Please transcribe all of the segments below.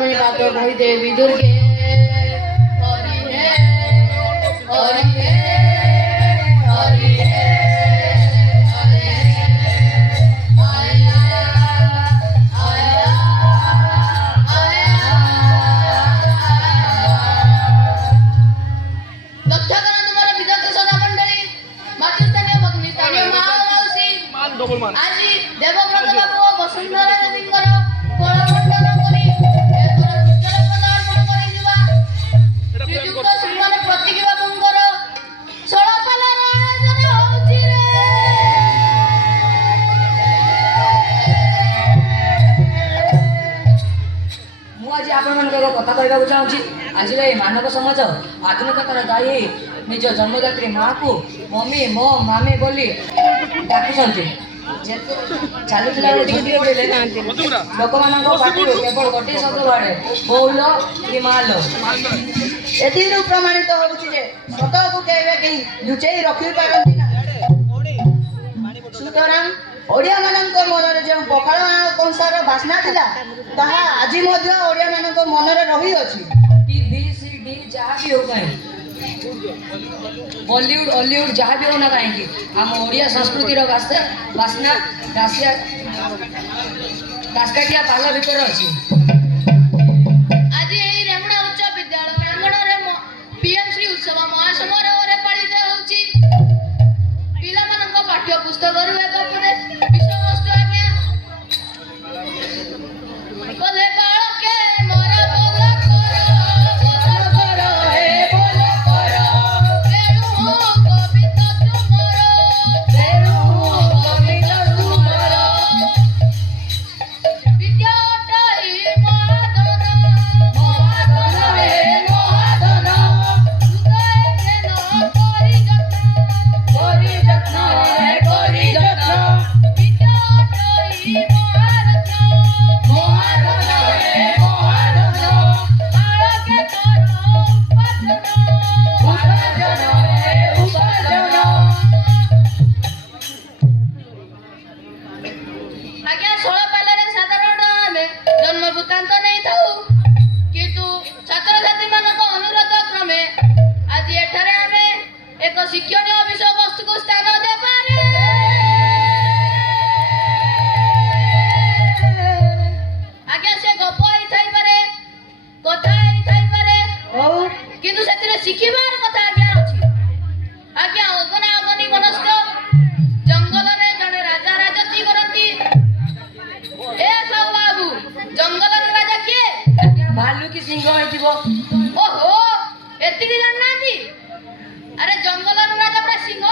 ब्रह्मणि पात्र भई देवी दुर्गे हरि हे हरि हे हरि हे हरि हे आया आया आया लक्ष्य करा तुम्हारा विद्यार्थी सदा मंडळी मातृस्थानीय भगिनी स्थानीय मावशी আজি দেবব্রত বাবু বসুন্ধরা দেবীଙ୍କର কোଳମଣ୍ଡଳ କରି ଏଥର ପୁଷ୍ପମାଲ୍ୟ ଅର୍ପଣ କରିଯିବା ଶ୍ରୀଯୁକ୍ତ ଶ୍ରୀମାନ ପ୍ରତୀକ ବାବୁଙ୍କର ଷୋଳପାଲାର ଆୟୋଜନ ହେଉଛି ରେ। ମୁଁ ଆଜି ଆପଣମାନଙ୍କୁ ଏକ କଥା କହିବାକୁ ଚାହୁଁଛି। ଆଜିର ଏହି ମାନବ ସମାଜ ଆଧୁନିକତାର ଦାୟୀ ହୋଇ ନିଜ ଜନ୍ମଦାତ୍ରୀ ମାଆକୁ ମମି ମୋ ମାମି ବୋଲି ଡାକୁଛନ୍ତି। ଚାଲୁଥିଲା ବେଳେ ଝୁଣ୍ଟି ଉଠିଲେ ଲୋକମାନଙ୍କ ପାଟିରୁ କେବଳ ଗୋଟିଏ ଶବ୍ଦ ବାହାରେ ବଉଲ କି ମାଲ। ଏଥିରୁ ପ୍ରମାଣିତ ହେଉଛି ଯେ ସତକୁ କେବେ କେହି ଲୁଚେଇ ରଖିପାରନ୍ତି ନାହିଁ। ସୁତରାଂ ଓଡ଼ିଆମାନଙ୍କ ମନରେ ଯେଉଁ ପଖାଳ କଂସାର ବାସ୍ନା ଥିଲା ତାହା ଆଜି ମଧ୍ୟ ଓଡ଼ିଆମାନଙ୍କ ମନରେ ରହିଅଛି। କି ବି ସି ଡି ଯାହା ବି ହଉ କାହିଁକି ବଲିଉଡ ହଲିଉଡ ଯାହା ବି ହଉନା କାହିଁକି ଆମ ଓଡ଼ିଆ ସଂସ୍କୃତିର ବାସ୍ନା ଦାସକାଠିଆ ପାଲ ଭିତରେ ଅଛି। ଆଜି ଏହି ରେମୁଣା ଉଚ୍ଚ ବିଦ୍ୟାଳୟ ପ୍ରାଙ୍ଗଣରେ ପିଏମଶ୍ରୀ ଉତ୍ସବ ମହାସମାରୋହରେ ପାଳିତ ହେଉଛି। ପିଲାମାନଙ୍କ ପାଠ୍ୟ ପୁସ୍ତକରୁ ଏକ ବିଷୟବସ୍ତୁ ଆଜ୍ଞା ବୋଲେ ବାଳକେ ମୋର ବୋଲ କର ହେ ବୋଲ କର ତେଣୁ ଗୋବିନ୍ଦ ତୁମର ତେଣୁ ଗୋବିନ୍ଦ ତୁମର ବିଦ୍ୟାଟାଇ ମହାଧନ ମହାଧନ ହେ ମହାଧନ ହୃଦୟ ଜ୍ଞାନ କରି ଯତ୍ନ ହେ କରି ଯତ୍ନ ବିଦ୍ୟାଟାଇ ମହାରତ୍ନ ମହାଧନ ହେ ମହାଧନ ବାଳକେ କର ଉପାର୍ଜନ ହେ ଉପାର୍ଜନ। ଆଜ୍ଞା ଷୋଳପାଲାରେ ସାଧାରଣତଃ ଆମେ ଜନ୍ମ ବୃତ୍ତାନ୍ତ ନେଇଥାଉ, କିନ୍ତୁ ଛାତ୍ରଛାତ୍ରୀମାନଙ୍କ ଅନୁରୋଧ କ୍ରମେ ଆଜି ଏଠାରେ ଆମେ ଏକ ଶିକ୍ଷଣୀୟ ବିଷୟବସ୍ତୁକୁ ସ୍ଥାନ ଦେବାରେ ଆଜ୍ଞା ସେ ଗପ ହେଇଥାଇପାରେ କଥା ହେଇଥାଇପାରେ କିନ୍ତୁ ସେଥିରେ ଶିଖିବାର କଥା ଆଜ୍ଞା ଅଛି। ଆଜ୍ଞା ଅଗନା ଅଗନି ମନସ୍କ ଜଙ୍ଗଲରେ ଜଣେ ରାଜା ରାଜତି କରନ୍ତି। ଏ ସାହୁ ବାବୁ ଜଙ୍ଗଲର ରାଜା କିଏ? ଭାଲୁ କି ସିଂହ ହେଇଥିବ। ଓହୋ ଏତିକି ଜାଣିନାହାନ୍ତି? ଆରେ ଜଙ୍ଗଲର ରାଜା ପୁରା ସିଂହ।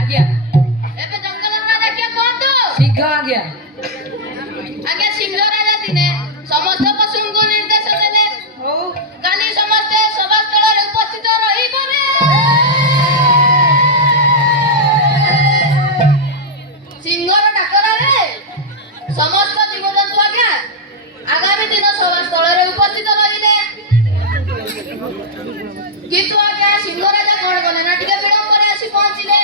ଆଜ୍ଞା ଏବେ ଜଙ୍ଗଲର ରାଜା କିଏ କୁହନ୍ତୁ? ସିଂହ ଆଜ୍ଞା। ଆଜ୍ଞା ସିଂହ ରାଜା ଦିନେ ସମସ୍ତ ପଶୁଙ୍କୁ ନିର୍ଦ୍ଦେଶ ଦେଲେ କାଲି ସମସ୍ତେ ସଭାସ୍ଥଳରେ ଉପସ୍ଥିତ ରହିଗଲେ। ସିଂହର ଡାକରାରେ ସମସ୍ତ ଜୀବଜନ୍ତୁ ଆଜ୍ଞା ଆଗାମୀ ଦିନ ସଭାସ୍ଥଳରେ ଉପସ୍ଥିତ ରହିଲେ। କିନ୍ତୁ ଆଜ୍ଞା ସିଂହ ରାଜା କଣ କଲେ ନା ଟିକେ ବିଳମ୍ବରେ ଆସି ପହଞ୍ଚିଲେ।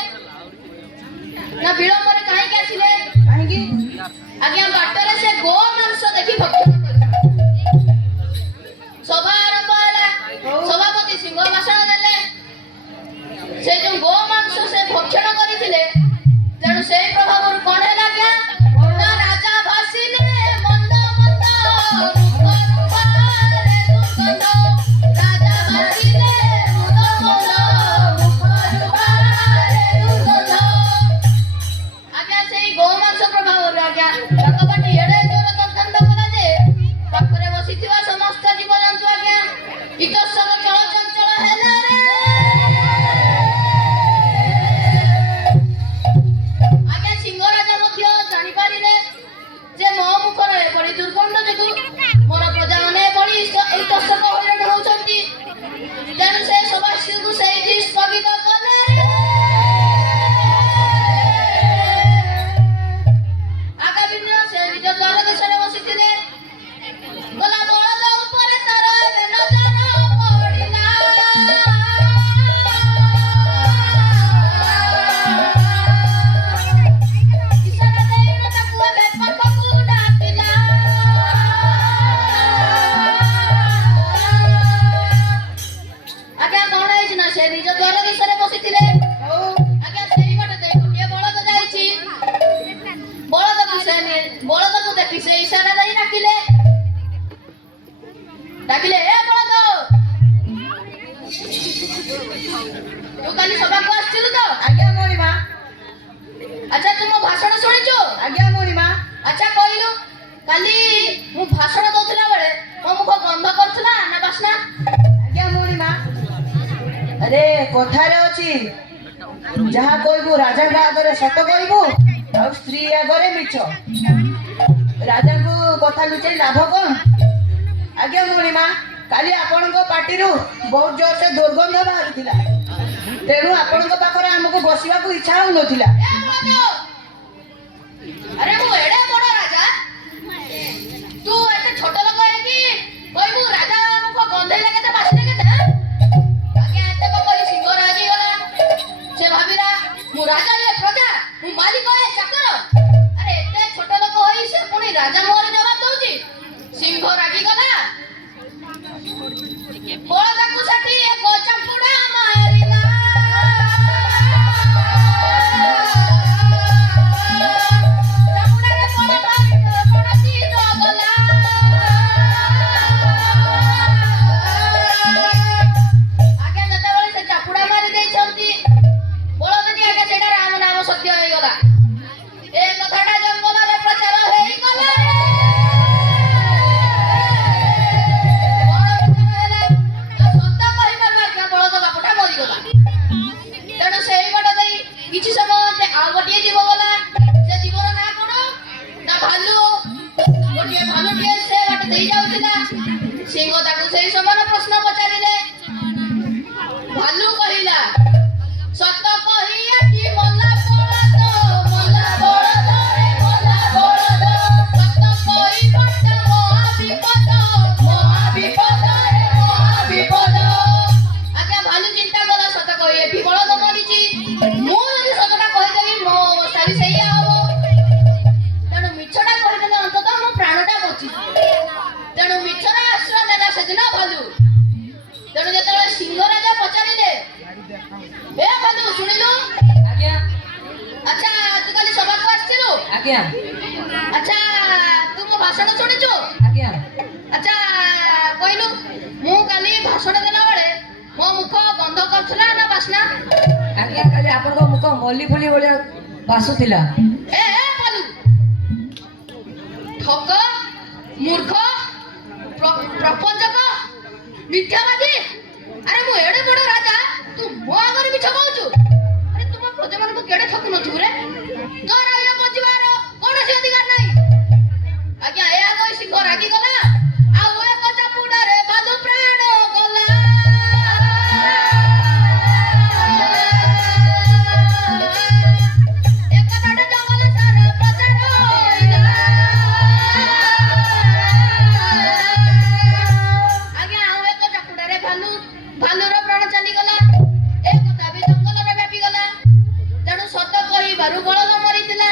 ডাকিলে ଏ ବଳଦ ତୁ କାଲି ସଭାକୁ ଆସିଥିଲୁ ତ? ଆଜ୍ଞା ମଣି ମା। ଆଚ୍ଛା ତୁ ମୋ ଭାଷଣ ଶୁଣିଛୁ? ଆଜ୍ଞା ମଣି ମା। ଆଚ୍ଛା କହିଲୁ କାଲି ମୁଁ ଭାଷଣ ଦଉଥିଲା ବେଳେ ମୋ ମୁଖ ଗନ୍ଧ କରୁଥିଲା ନା ବାସ୍ନା? ଆଜ୍ଞା ମଣି ମା। ଆରେ କଥାରେ ଅଛି ଯାହା କହିବୁ ରାଜାଙ୍କ ଆଗରେ ସତ କହିବୁ ଆଉ ସ୍ତ୍ରୀ ଆଗରେ ମିଛ। ରାଜାଙ୍କୁ କଥା ଲୁଚେଇ ଲାଭ କଣ? ଆଜ୍ଞା ମଣି ମା, କାଲି ଆପଣଙ୍କ ପାଟିରୁ ବହୁତ ଜୋରସେ ଦୁର୍ଗନ୍ଧ ବାହାରୁଥିଲା, ତେଣୁ ଆପଣଙ୍କ ପାଖରେ ଆମକୁ ବସିବାକୁ ଇଚ୍ଛା ହଉନଥିଲା। ଏ ବଳଦ! ଆରେ ମୁଁ ଏଡେ ବଡ ରାଜା, ତୁ ଏତେ ଛୋଟ ଲୋକ ହେଇକି କହିବୁ ରାଜା ମୁଖ ଗନ୍ଧେଇଲା କେତେ ବାସ୍ନା କେତେ? ଆଜ୍ଞା ଏତକ କହି ସିଂହ ରାଗିଗଲା। ସେ ଭାବିଲା ମୁଁ ରାଜା ଇଏ ପ୍ରଜା, ମୁଁ ମାଲିକ ଏ ଚାକର। ଆରେ ଏତେ ଛୋଟ ଲୋକ ହୋଇ ସେ ପୁଣି ରାଜା ମୁହଁରେ ଜବାବ ଦଉଛି। ସିଂହ ରାଗିଗଲା। ବଳଦକୁ ସେଠି ଏକ ଚାପୁଡା ମାରିଲା। ଚାପୁଡାରେ ବଳଦ ପଡୋଶୀ ଗଲା। ଆଜ୍ଞା ଯେତେବେଳେ ସେ ଚାପୁଡା ମାରି ଦେଇଛନ୍ତି ବଳଦଟି ଆଜ୍ଞା ସେଇଟା ରାମ ନାମ ସତ୍ୟ ହେଇଗଲା। ଏ କଥାଟା ଜଙ୍ଗଲରେ ପ୍ରଚାର ହେଇଗଲା। ସତ କହିବାରୁ ଆଜ୍ଞା ବଳଦ ବାପଟା ମରିଗଲା। ତେଣୁ ସେଇ ବାଟ ଦେଇ କିଛି ସମୟ ଆଉ ଗୋଟିଏ ଜୀବ ଗଲା। ସେ ଜୀବର ନାଁ କଣ? ନା ଭାଲୁ। ଗୋଟିଏ ଭାଲୁଟିଏ ସେ ବାଟ ଦେଇ ଯାଉଥିଲା। ସିଂହ ତାକୁ ସେଇ ସମାନ ପ୍ରଶ୍ନ ପଚାରିଲେ। ଭାଲୁ କହିଲା ସତ କହି ଆଜି ମଲା ବଳଦ, ମଲା ବଳଦ ରେ ମଲା ବଳଦ। ସତ କହି ବଟ ମହାବିପଦ, ମହାବିପଦ ରେ ମହାବିପଦ। ଆଜ୍ଞା ଭାଲୁ ଚିନ୍ତା କଲା ସତ କହି ଏଠି ବଳଦ ମରିଛି, ମୁଁ ଯଦି ସତଟା କହିଦେବି ମୋ ଅବସ୍ଥା ବି ସେଇଆ ହବ। ତେଣୁ ମିଛଟା କହିଦେଲେ ଅନ୍ତତଃ ମୋ ପ୍ରାଣଟା ବଞ୍ଚିଯିବ। ତେଣୁ ମିଛର ଆଶ୍ରୟ ନେଲା ସେଦିନ ଭାଲୁ। ତେଣୁ ଯେତେବେଳେ ସିଂହ ରାଜା ପଚାରିଲେ ଏ ଭାଲୁ ଶୁଣିଲୁ? ଆଜ୍ଞା ଆଚ୍ଛା ତୁ କାଲି ସଭାକୁ ଆସିଥିଲୁ? ଆଜ୍ଞା ଆଚ୍ଛା ତୁ ମୋ ଭାଷଣ ଶୁଣିଛୁ? ଆଜ୍ଞା ଆଚ୍ଛା କହିଲୁ ମୁଁ କାଲି ଭାଷଣ ଦେଲା ବେଳେ ମୋ ମୁଖ ଗନ୍ଧ କରୁଥିଲା ନା ବାସ୍ନା? ଆଜ୍ଞା କାଲି ଆପଣଙ୍କ ମୁଖ ମଲ୍ଲି ଫୁଲି ଭଳିଆ ବାସୁଥିଲା। ଏ ଭାଲୁ ଠକ, ମୂର୍ଖ, ପ୍ରପଞ୍ଚକ, ମିଥ୍ୟାବାଦୀ। ଆରେ ମୁଁ ଏଡେ ବଡ ରାଜା, ତୁ ମୋ ଆଗରେ ମିଛ କହୁଛୁ? ଆରେ ତୁ ମୋ ପ୍ରଜାମାନଙ୍କୁ କେଡେ ଠକୁନଥିବୁ ରେ? ତୋର ଏ ବଞ୍ଚିବାର କୌଣସି ଅଧିକାର ନାହିଁ। ଆଜ୍ଞା ଏହା କହି ସିଂହ ରାଗିଗଲା। ଆଉ ଏକ ଚାପୁଡାରେ ଭାଲୁ ପ୍ରାଣ ଗଲା। ଏ କଥାଟା ଜଙ୍ଗଲ ସାରା ପ୍ରଚାର ହୋଇଗଲା। ଆଜ୍ଞା ଆଉ ଏକ ଚାପୁଡାରେ ଭାଲୁର ପ୍ରାଣ ଚାଲିଗଲା। ଏ କଥା ବି ଜଙ୍ଗଲରେ ବ୍ୟାପିଗଲା। ତେଣୁ ସତ କହିବାରୁ ବଳଦ ମରିଥିଲା,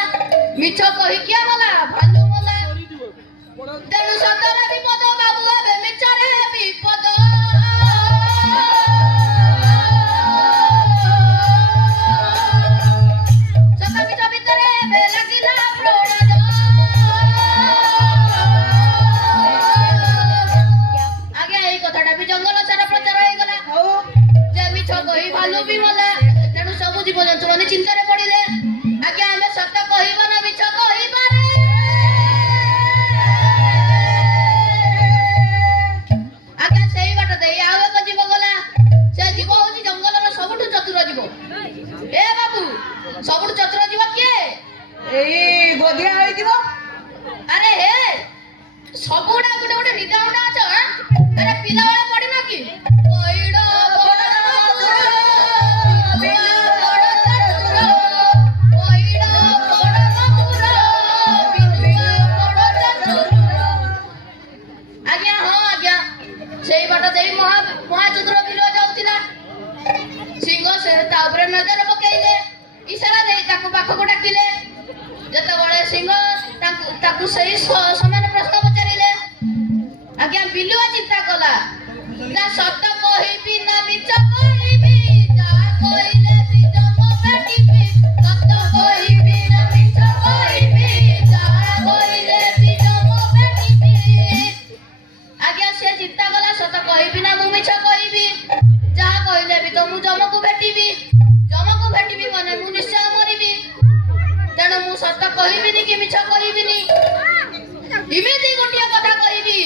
ମିଛ କହି କିଏ ମଲା? ଭାଲୁ ମଲା। ତେଣୁ ସତରେ ବିପଦ ବାବୁ, ଏବେ ମିଛରେ ବିପଦ। ସତ ମିଛ ଭିତରେ ଏବେ ଲାଗିଲା ପ୍ରଣୟ। ଆଜ୍ଞା ଏଇ କଥାଟା ବି ଜଙ୍ଗଲ ସାରା ପ୍ରଚାର ହେଇଗଲା। ହଉ ଯେ ମିଛ କହି ଭାଲୁ ବି ମଲା। ତେଣୁ ସବୁ ଜୀବଜନ୍ତୁ ମାନେ ଚିନ୍ତାରେ ପଡିଲେ। ଆଜ୍ଞା ଆମେ ସତ କହିବା ନା ମିଛ କହିବା ରେ? ଆଜ୍ଞା ସେଇ ବାଟ ଦେଇ ଆଉ ଏକ ଜୀବ ଗଲା। ସେ ଜୀବ ହଉଛି ଜଙ୍ଗଲର ସବୁଠୁ ଚତୁର ଜୀବ। ଏ ବାବୁ ସବୁଠୁ ଚତୁର ଜୀବ କିଏ? ଏଇ ଗୋଧିଆ ହେଇଥିବ। ଆରେ ହେ ସବୁଗୁଡା ଗୋଟେ ଗୋଟେ ନିଦା ଗୁଡା ଅଛ। ଆରେ ପିଲାବେଳେ ପଢିନ କି? ପଇଡ଼ ବଡ଼ ଚତୁର, ବିଲୁଆ ବଡ଼ ଚତୁର। ପଇଡ଼ ବଡ଼ ଚତୁର, ବିଲୁଆ ବଡ଼ ଚତୁର। ଆଜ୍ଞା ହଁ ଆଜ୍ଞା ସେଇ ବାଟ ଦେଇ ମହାଚତୁର ବିଲୁଆ ଯାଉଥିଲା। ସିଂହ ସେ ତା ଉପରେ ନଜର ପକେଇଲେ। ଇଶାରା ଦେଇ ତାକୁ ପାଖକୁ ଡାକିଲେ। ଯେତେବେଳେ ସିଂହ ତାକୁ ସେଇ ସମାନ ପ୍ରଶ୍ନ ପଚାରିଲେ। ଆଜ୍ଞା ବିଲୁଆ ଚିନ୍ତା କଲା ନା ସତ କହିବି ନା ମିଛ କହିବି? ଯାହା କହିଲେ ନିଜ ମୋ କାଟିବି। ସତ କହିବି ନା ମିଛ କହିବି? ଯାହା କହିଲେ ନିଜ ମୋ କାଟିବି। ଆଜ୍ଞା ସେ ଚିନ୍ତା କଲା କହିବି ନା ମୁଁ ମିଛ କହିବି? ଯାହା କହିଲେ ବି ତ ମୁଁ ଯମକୁ ଭେଟିବି। ଯମକୁ ଭେଟିବି ମାନେ ମୁଁ ନିଶ୍ଚୟ ମରିବି। ତେଣୁ ମୁଁ ସତ କହିବିନି କି ମିଛ କହିବିନି। ଏମିତି ଗୋଟିଏ କଥା କହିବି,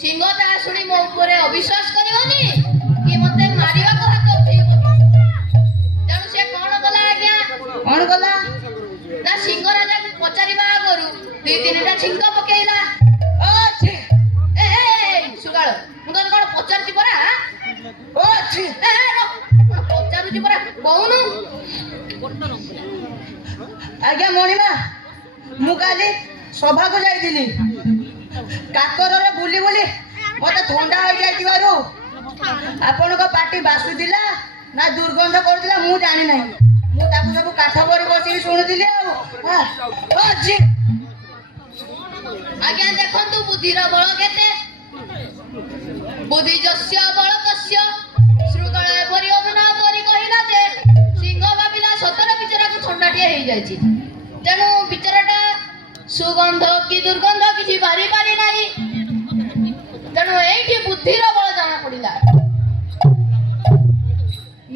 ସିଂହ ତାହା ଶୁଣି ମୋ ଉପରେ ଅବିଶ୍ୱାସ କରିବନି କି ମତେ ମାରିବାକୁ ହାତ ଉଠେଇବନି। ତେଣୁ ସେ କଣ କଲା ଆଜ୍ଞା? କଣ କଲା? ନା ସିଂହ ରାଜାକୁ ପଚାରିବା ଆଗରୁ 2-3ଟା ଛିଙ୍କ ପକେଇଲା। ଅଛି ସୁଗାଳ, ମୁଁ ତତେ କଣ ପଚାରୁଛି ପରା? ଅଛି ପଚାରୁଛି ପରା, କହୁନୁ? ଆଜ୍ଞା ମଣିମା, ମୁଁ କାଲି ସଭାକୁ ଯାଇଥିଲି। କାକରରେ ବୁଲି ବୁଲି ମତେ ଥଣ୍ଡା ହେଇଯାଇଥିବାରୁ ଆପଣଙ୍କ ପାଟି ବାସୁଥିଲା ନା ଦୁର୍ଗନ୍ଧ କରୁଥିଲା ମୁଁ ଜାଣି ନାହିଁ। ମୁଁ ତାକୁ ସବୁ କାଠ ପରେ ବସିକି ଶୁଣୁଥିଲି। ଆଉ ଅଛି ଆଜ୍ଞା ଦେଖନ୍ତୁ ବୁଦ୍ଧିର ବଳ କେତେ। ବୁଦ୍ଧି ଯସ୍ୟ ବଳ ତସ୍ୟ। ଶୃଗାଳ ଏପରି ଅଭିନୟ କରି କହିଲା ଯେ ସିଂହ ଭାବିଲା ସତରେ ବିଚରାକୁ ଥଣ୍ଡାଟିଏ ହେଇଯାଇଛି। ତେଣୁ ବିଚରାଟା ସୁଗନ୍ଧ କି ଦୁର୍ଗନ୍ଧ କିଛି ବାରି ପାରି ନାହିଁ। ତେଣୁ ଏଇଠି ବୁଦ୍ଧିର ବଳ ଜଣା ପଡିଲା।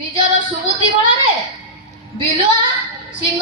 ନିଜର ସୁବୁଦ୍ଧି ବଳରେ ବିଲୁଆ ସିଂହ